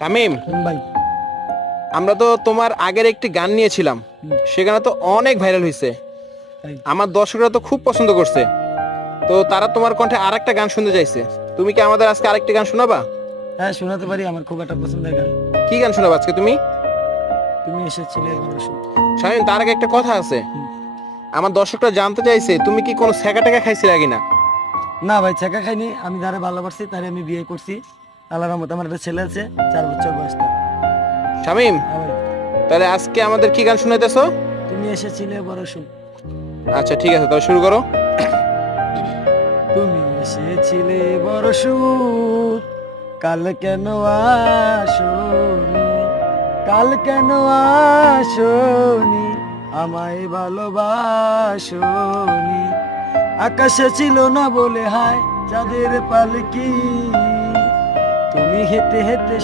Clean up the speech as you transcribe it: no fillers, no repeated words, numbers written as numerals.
তামিম, ভাই। আমরা তো তোমার আগের একটি গান নিয়েছিলাম, সেখানে তো অনেক ভাইরাল হয়েছে। ভাই। আমার দর্শকরা তো খুব পছন্দ করছে, তো তারা তোমার কণ্ঠে আরেকটা গান শুনতে চাইছে। তুমি কি আমাদের আজকে আরেকটি গান শোনাবা? হ্যাঁ, শোনাতে পারি, আমার খুব একটা পছন্দের গান। কি গান শোনাবা আজকে তুমি? তুমি এসেছিলে বরষু। শামীম, তার আগে একটা কথা আছে। আমার দর্শকরা জানতে চাইছে তুমি কি কোনো ছ্যাঁকা ট্যাঁকা খাইছিলে কিনা। না ভাই, ছেঁকা খাইনি। আমি যারা ভালোবাসি তারে আমি বিয়ে করছি। আল্লাহর রহমতে আমার একটা ছেলে আছে, 4 বছর বয়স তার। শামীম, হ্যাঁ ভাই। তাহলে আজকে আমাদের কি গান শুনাইতেছো? তুমি এসেছিলে বরষু। আচ্ছা ঠিক আছে, তাহলে শুরু করো। তুমি এসেছিলে বরষু, কাল কেন আসনি, কাল কেন আসনি, আমায় ভালোবাসনি। আকাশে ছিল না বলে হায় চাঁদের পালকি, তুমি হেঁটে হেঁটে